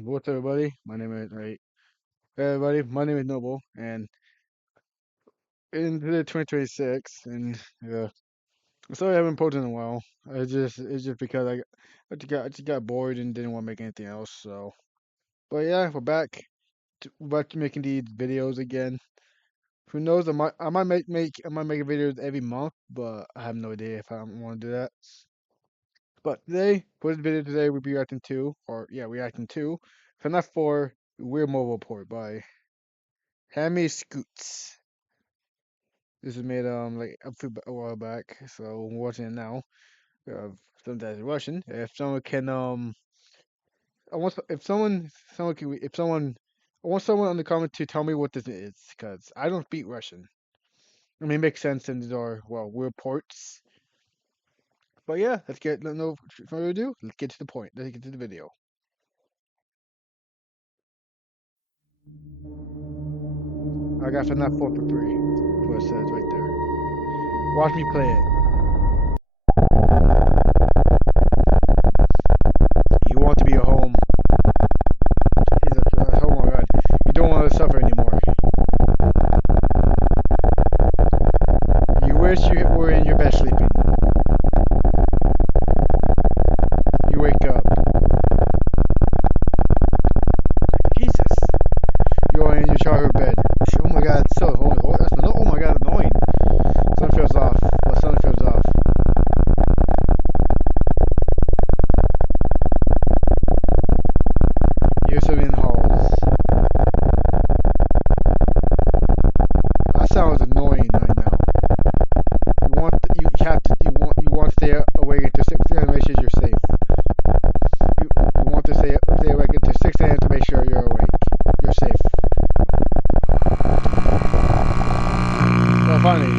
What's up, everybody? My name is Hey, everybody. My name is Noble, and in the 2026, and sorry I haven't posted in a while. It's just because I just got bored and didn't want to make anything else. So, but yeah, we're back. We're back to making these videos again. Who knows? I might make videos every month, but I have no idea if I want to do that. But today, for this video today, we'll be reacting to FNAF 4 Weird Mobile Port by Hammy Scoots. This was made like a while back, so I'm watching it now. Some that's Russian. If someone can I want if someone can if someone I want someone on the comment to tell me what this is, because I don't speak Russian. I mean, it makes sense and these are weird ports. But yeah, let's get no further ado. Let's get to the point. Let's get to the video. I got FNAF 4 for free. That's what it says right there. Watch me play it. You want to be a home. Jesus, oh my god. You don't want to suffer anymore. You wish you were in your bed sleeping. You wake up. Jesus. You're in your childhood bed. Oh my god, so that's no, oh my god, annoying. Something feels off. Well, something feels off. You're swimming in halls. That sounds annoying right now. You want to stay awake until 6 a.m. to make sure you're safe. You want to stay awake until 6 a.m. to make sure you're awake. You're safe. Well, finally,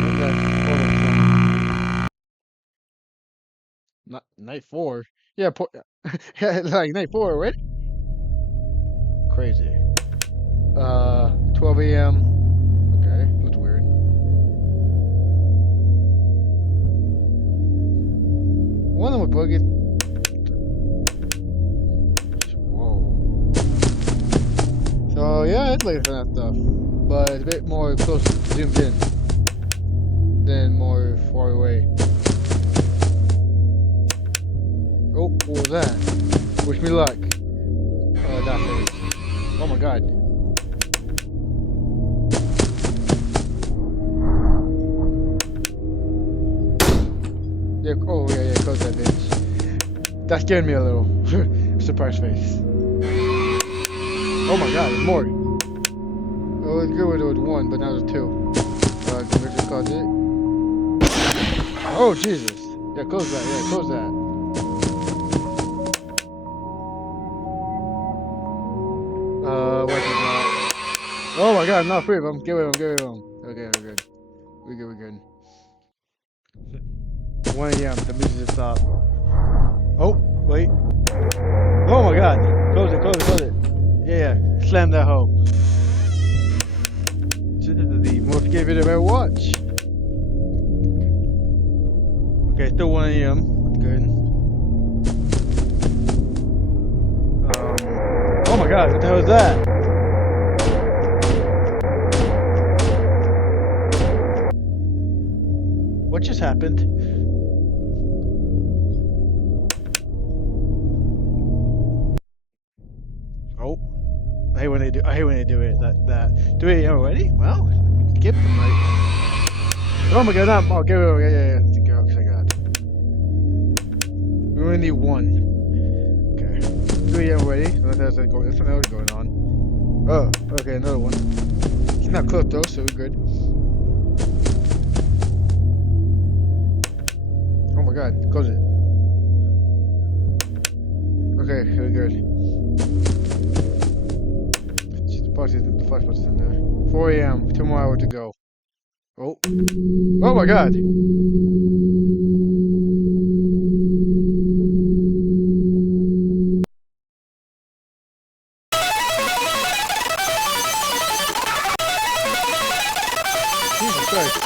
night four. Yeah, yeah, like night four already. Crazy. 12 a.m. Okay, that's weird. One of them would bug. Whoa. So yeah, it's like that stuff, but it's a bit more close zoomed in than more far away. Oh, what was that? Wish me luck. That face. Oh my god. Yeah, oh yeah, close that bitch. That scared me a little. Surprise face. Oh my god, there's more. Oh, it's good when there was one, but now there's two. Can we just close it? Oh, Jesus. Yeah, close that. Yeah, close that. What's that? Oh my god, not three of them. Get rid of them, get rid of them. Okay, we're good. We're good. 1 a.m. The music just stopped. Oh, wait. Oh my god. Close it. Yeah. Slam that hoe. This is the most scary video I've ever watched. Okay, still 1 a.m. That's good. Oh my god, what the hell is that? What just happened? Oh, I hate when they do it. That 3 a.m. already? Well, skip them right. Oh my god, not. Oh, get rid of it. Yeah. Okay, God. We only need one. Okay. 3 a.m. already. There's something else going on. Oh, okay, another one. It's not close though, so we're good. Oh my god, close it. Okay, we're good. The flash button's in there. 4 a.m. 2 more hours to go. Oh. Oh my god! Jesus Christ.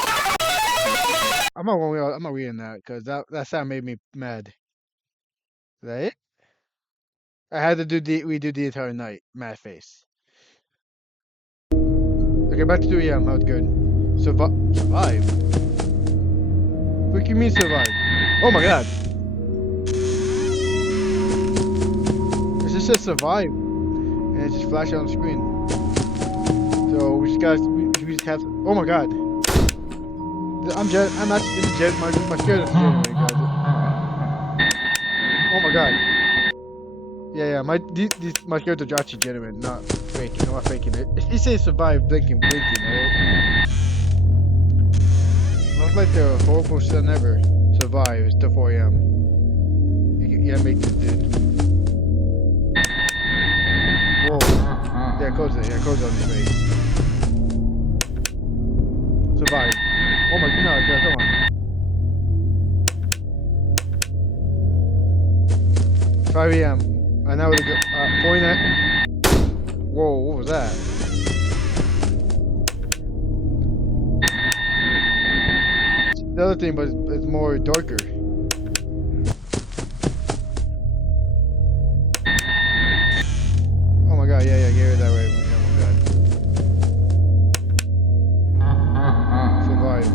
I'm not reading that, because that sound made me mad. Is that it? I had to redo the entire night. Mad face. Okay, back to 2 a.m. How good. Survive? What do you mean survive? Oh my god. It just says survive. And it just flashed on the screen. So we just have to, oh my god. I'm actually my spirit is genuine, guys. Oh my god. Yeah, my characters are actually genuine, not faking. I'm not faking it. If you say survive, blinking, right? Not like the horrible son ever. Survive. It's till 4 a.m. You gotta make this, dude. Whoa. Yeah, close it. Yeah, close it on his face. Survive. Oh my, no, come on. 5 a.m. I know where to go. Point at. Whoa, what was that? The other thing, but it's more darker. Oh my god, yeah, get it that way. Oh my god. Survive.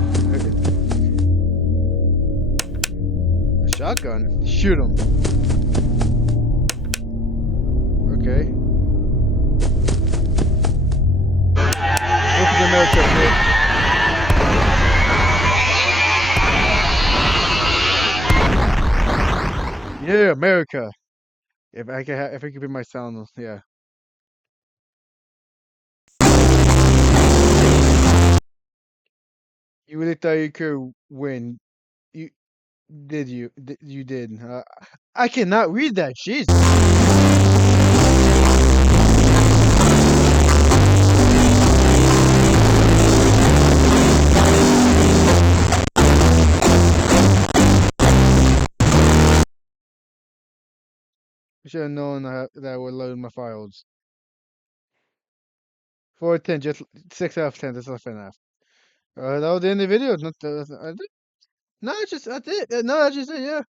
A shotgun? Shoot him. Okay. Look at America, kid. Yeah, America. If I could be my sound, yeah. You really thought you could win? You did. You did. I cannot read that. Jesus. I should have known that I would load my files. 4 out of 10, just 6 out of 10. That's not fair enough. That was the end of the video. No, it's just that's it. No, that's just it. Yeah.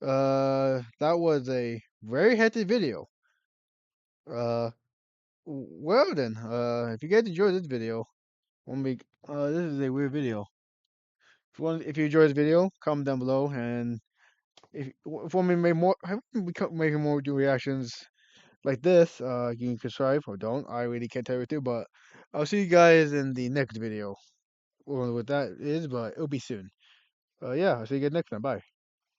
That was a very hectic video. Uh, well then. If you guys enjoyed this video, this is a weird video. If you enjoyed this video, comment down below, and if you want me to make more, making more do reactions like this, you can subscribe or don't. I really can't tell you to, but I'll see you guys in the next video. I don't know what that is, but it'll be soon. Yeah, I'll see you guys next time. Bye.